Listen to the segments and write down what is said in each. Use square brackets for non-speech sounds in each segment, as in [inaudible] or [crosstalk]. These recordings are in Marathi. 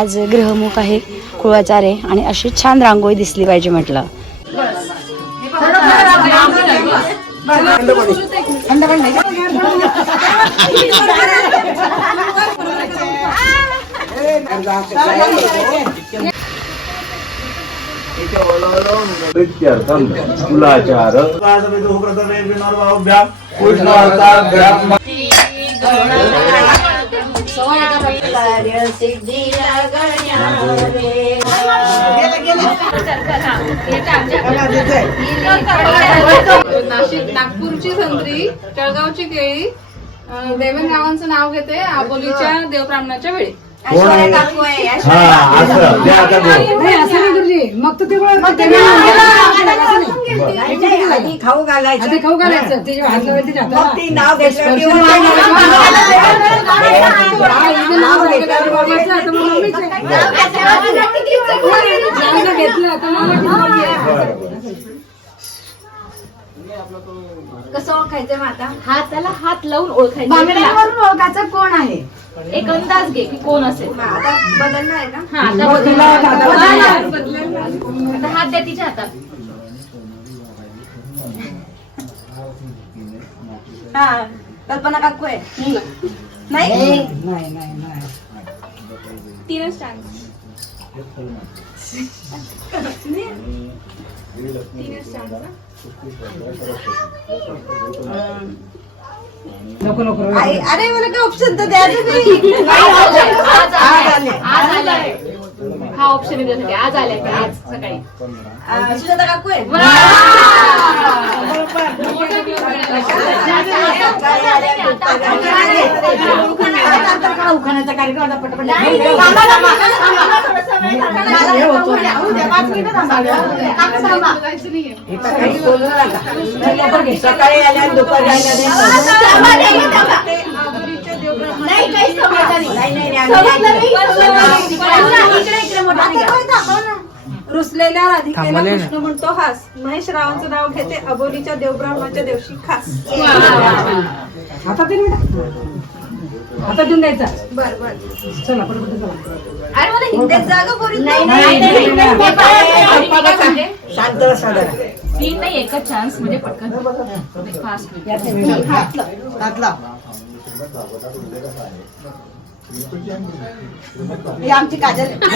आज ग्रहमुख आहे कुळाचार आहे आणि अशी छान रांगोळी दिसली पाहिजे म्हटलं. नाशिक नागपूरची संत्री तळगावची केळी अं, देवणगावांचं नाव घेते आबोलीच्या देवब्राह्मणाच्या वेळी. हा. मग तर ते आधी खाऊ घालायचं आधी खाऊ घालायचं मग. ती नाव घेतल्यावर. कसं ओळखायचं मग आता हाताला हात लावून ओळखायचं बांगड्यावरून ओळखायचं कोण आहे एक अंदाज घे की कोण असेल मग आता बदलणार आहे ना हा आता बघ. हात द्या तिच्या हातात हा कल्पना काकू आहे. नाही? नाही नाही नाही तीनच चान्स नको नको अरे मला काय ऑप्शन तर द्या तुम्ही. [laughs] आज आले. आज आले. हा ऑप्शन आहे त्यासाठी आज आले ते आज सकाळी अं, सुजाता काकू आहे उखाण्याचा कार्यक्रम आता पटपट थांबा, थांबा, थांबा, थोडासा वेळ थांबा. मला हे होतं. होऊ द्या, होऊ द्या. पाच मिनिटं थांबा. काकू थांबा. जायचं नाहीये काही बोलू नका सकाळी आल्या दुपारी आल्या थांबा, थांबा काहीच थांबायचं नाही. नाही नाही समजलं नाही नाही? समजलं. इकडे, इकडे मोठा निघा. रुसलेल्या राधिकेला कृष्ण म्हणतो हास महेश रावांचं नाव घेते अबोलीच्या देवब्राह्मणाच्या दिवशी खास. आता ते आता देऊन द्यायचा. बर बर. चला पटपट चला. अरे मला हिंदीत जागा पोरी नाही, नाही, नाही, नाही. शांत बसा जरा. तीन नाही एकच चान्स म्हणजे पटकन. फास्ट ही आमची काजल. [laughs]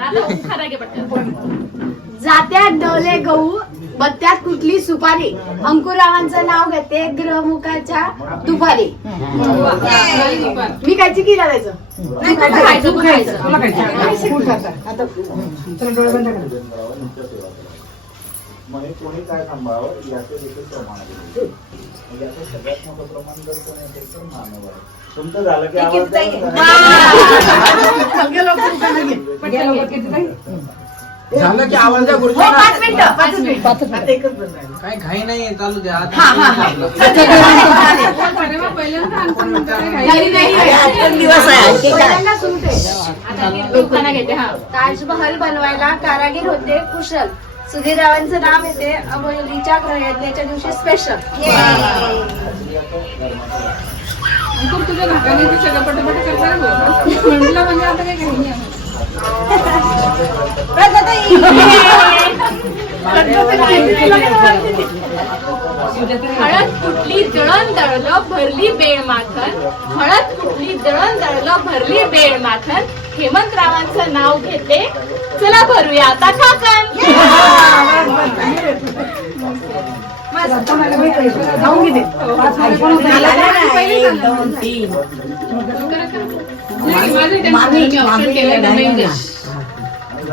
आहे. जात्यात डोले गहू बत्त्यात कुठली सुपारी? अंकुरावांचं नाव घेते ग्रहमुखाच्या दुपारी. मी कायची की नाही, खायचं खायचं. आता हे कोणी काय थांबावं? याचं देखील प्रमाण आहे. याचं सगळ्यात मोठं प्रमाण जर कोणी असेल तर मानव आहे. तुमचं झालं की आवाज? झालं की आवाज हो, गुरुजी. पाच मिनिटं पाच मिनिटं. पाचच मिनिटं. काही घाई नाही चालू द्या. [laughs] काय काय हा. ताजमहल बनवायला कारागीर होते कुशल. सुधीररावांचं नाव येते. अमोलीच्या ग्रहयज्ञाच्या दिवशी स्पेशल अंकुर तुझ्या नाकाने तू सगळं पटापट करता गो. म्हटलं म्हणजे आता काही घाई नाही आम्हाला. हळद कुठली दळण दळलं भरली बेळ माखन? हळद कुठली दळण दळलं भरली बेळ माखन? हेमंतरावांचं नाव घेते चला भरूया आता खाकन.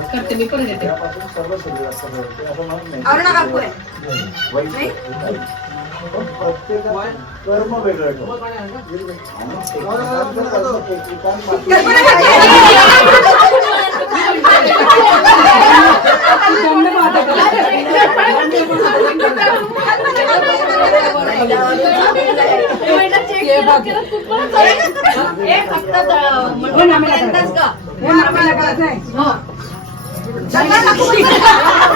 करते मी पण नाही. अरुणा काकू आहे पण प्रत्येकाचं कर्म वेगळं ठेवतं. आणि एकेकांचं कर्म हे करायचं. हे नामीला करायचं आहे.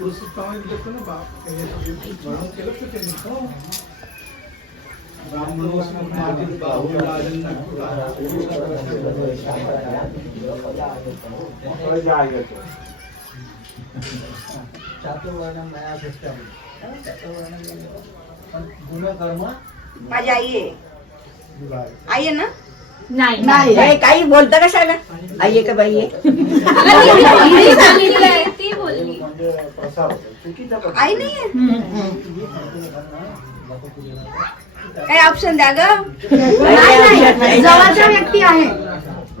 वडील प्रेमळ अं, जावा नंदा सगळ्या हौशी अं, अशोकरावांचं नाव घेते गणपतीच्या दिवशी कोणाचं आता काळजी आहे याची. माझी आई आहे आई आहे ना नाही नाही हे काही बोलतं कशाला आई आहे का बाई आहे ती बोलली. आई नाही काही ऑप्शन द्या ग व्यक्ती आहे. [laughs]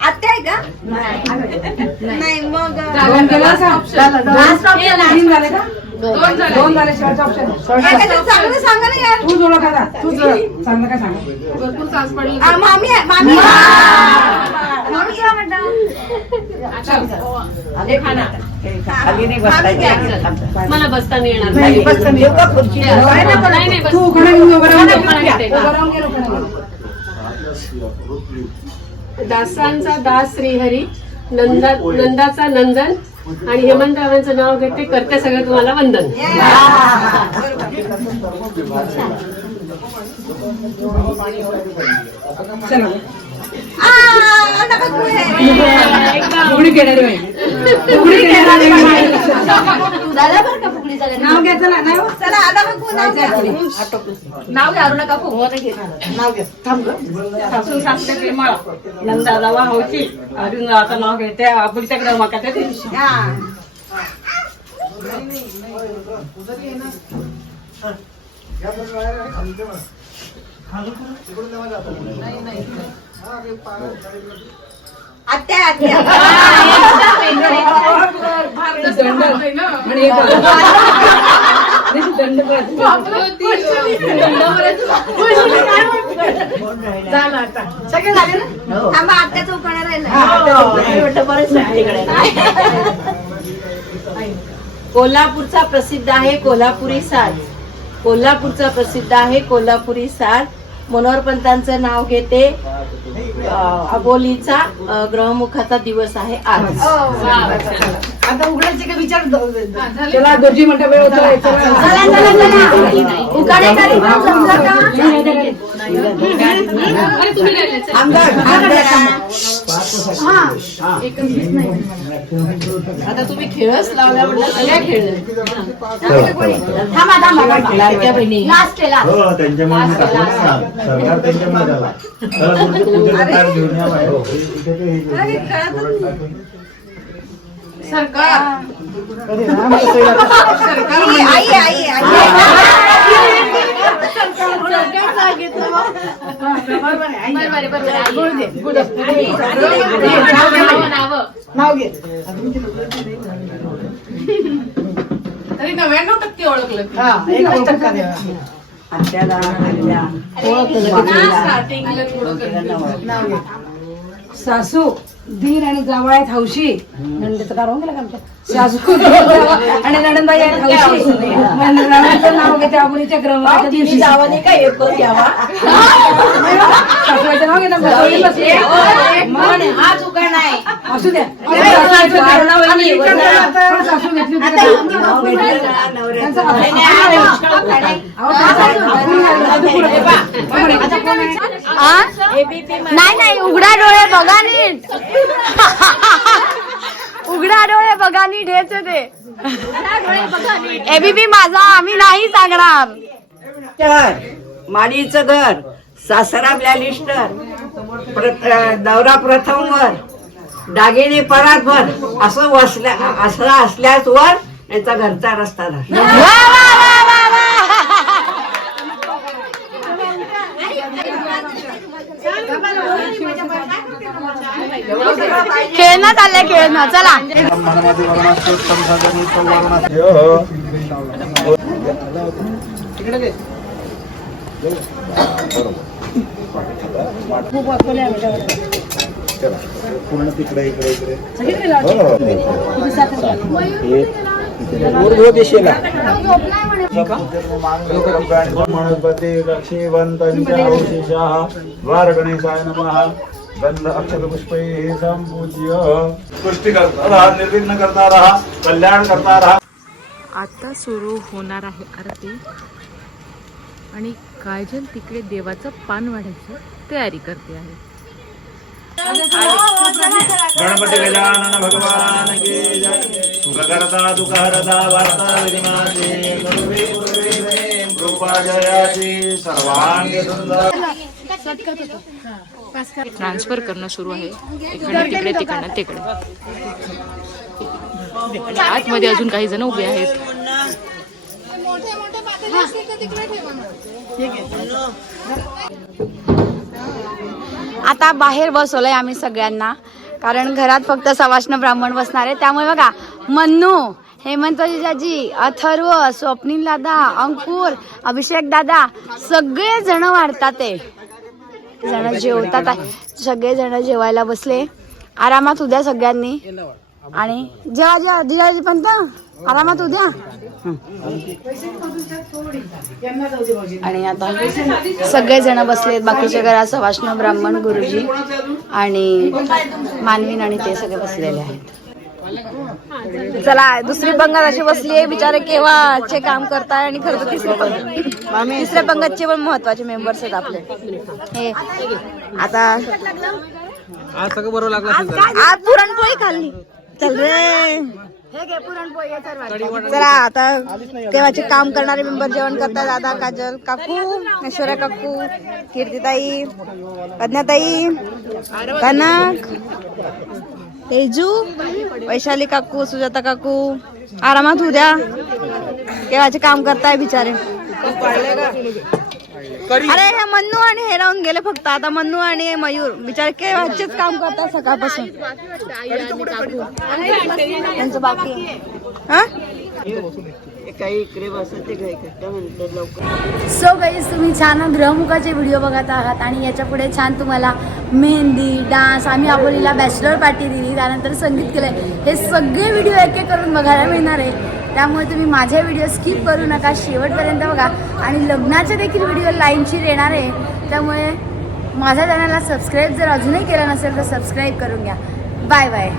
आत्या आहे का? नाही. मग दोन झाले. ऑप्शन चांगलं सांगा ना यार. तू जोडा का तू चांगलं काय सांग? भरपूर सास पडली. आ, मामी आहे मामी मामी किंवा म्हणता. खाली नाही बसता. येत. मला बसताना येणार. नाही बसता येऊ का खुर्ची? नाही नाही बस- तू उघडा घेऊन उभं राहून घे. उभं राहून घे. उभं राहून घे, उभं राहून घे. दासांचा दास श्रीहरी नंदा नंदाचा नंदन आणि हेमंतरावांचं नाव घेते करते सगळं तुम्हाला वंदन. चला. आता. झालं बरं का फुगडी नाव घ्या चला नाही हो. चला आता काय पुढे नाव घ्या. नाव घ्यारू नका खूप नाव घे थांब. सासू सासरे प्रेमळ नंदा जावा हौशी अर्जुनाचं नाव घेते पुढच्या क्रमांकाच्या दिवशी हा. आत्या हे. सगळे झाले ना थांबा आत्याचं उखाणा राहिलं. कोल्हापूरचा प्रसिद्ध आहे कोल्हापुरी साज कोल्हापूरचा प्रसिद्ध आहे कोल्हापुरी साज मनोहर पंतांचं नाव घेते. अबोलीचा ग्रहमुखाचा दिवस आहे आज. आता उघडायचे का विचार चला दोजी म्हणता वेळ होतोय. चला. चला चला चला. उकाडे आता तुम्ही खेळच लावल्या म्हटलं सगळ्या खेळल्या थांबा थांबा थांबा. बहिणी. हो. सरकार पूजेचं ताट घेऊन या बाहेर. इथे ते हे घेऊन नाव घे. तरी नव्याण्णव टक्के ओळखलं हा एकच टक्का द्यावा आत्याला आल्या स्टार्टिंगला थोडं कन्फ्युज नाव घे. सासू दीर आणि जावळ आहेत हौशी. नंदेचं कारण गेलं का आमच्या सासू आणि हौशी नणंदचं नाव घेते आबुलीच्या जावाने काय घ्यावा सासूबाईचं नाव हा चुका नाही असू द्या सासू घेतली ना, नाही नाही उघडा डोळे बघा नीट उघडा डोळे बघा नीट हेच ते. एबीपी माझा आम्ही नाही सांगणार. माडीचं घर सासरा ब्लॅलिस्टर प्र- अं, नवरा प्रथम वर दागिने परातभर असं वसल्या असं असल्यास वर यांचा घरचा रस्ता खेळणं चला. पूर्ण तिकडे इकडे इकडे वनस्पती लक्ष्मीवंतांच्या अवशेषाः. द्वार गणेशाय नमः. गंध अक्षर पुष्पैः संपूज्य. पुष्टी करणारा निर्विघ्न करणारा कल्याण करणारा. आता सुरू होणार आहे आरती. आणि काजल तिकडे देवाचं पान वाढायची तयारी करते आहे. गणपती गजानन भगवान की जय. सुखकर्ता दुःखहरता वार्ता विधिमाते गुरुवे कृपा जयाची. सर्वांगी सुंदर. ट्रान्सफर करणं सुरू आहे. इकडनं तिकडे तिकडनं तिकडे आतमध्ये अजून काही जण उभे आहेत. आता बाहेर बसवलंय आम्ही सगळ्यांना कारण घरात फक्त सवाष्ण ब्राह्मण बसणार आहे. त्यामुळे बघा मन्नू हेमंत जिजाजी अथर्व स्वप्नील दादा अंकुर अभिषेक दादा सगळे जण वाढतात ते जण जेवतात. सगळे जण जेवायला बसले. आरामात उद्या सगळ्यांनी. आणि जेवा जेव्हा जिजाजी पण त्या आरामात उद्या. आणि आता सगळे जण बसलेत. बाकीच्या घरात सवाष्ण ब्राह्मण गुरुजी आणि मानवीन आणि ते सगळे बसलेले आहेत. चला दुसरी पंगत अशी बसली आहे बिचारे केव्हाचे काम करताय आणि खरं तर तिसरे पंगत तिसऱ्या पंगतचे पण महत्त्वाचे मेंबर्स आहेत आपले. हे. आता आज सगळं बरोबर लागलं. आज पुरणपोळी खाल्ली. चल रे. चला आता तेव्हाचे काम करणारे मेंबर जेवण करतात दादा काजल काकू ऐश्वर्या काकू कीर्तिताई प्रज्ञाताई कनक. तेजू वैशाली काकू सुजाता काकू आरामात होऊ द्या. केव्हाचे काम करताय बिचारे. अरे हे मन्नू आणि हे राहून गेले फक्त. आता मन्नू आणि मयूर. बिचारे केव्हाचेच काम करतात सकाळपासून. त्यांचं बाकी. हा? काही इकडे बसत ते म्हणतात लवकर. सो गाईज तुम्ही छान ग्रहमुखाचे व्हिडिओ बघत आहात आणि याच्यापुढे छान तुम्हाला मेहंदी डान्स आम्ही आबोलीला बॅचलर पार्टी दिली त्यानंतर संगीत केलंय. हे सगळे व्हिडिओ एक एक करून बघायला मिळणार आहे. त्यामुळे तुम्ही माझे व्हिडिओ स्किप करू नका शेवटपर्यंत बघा. आणि लग्नाचे देखील व्हिडिओ लाईनशीर येणार आहे. त्यामुळे माझ्या चॅनलला सबस्क्राईब जर अजूनही केलं नसेल तर सबस्क्राईब करून घ्या. Bye bye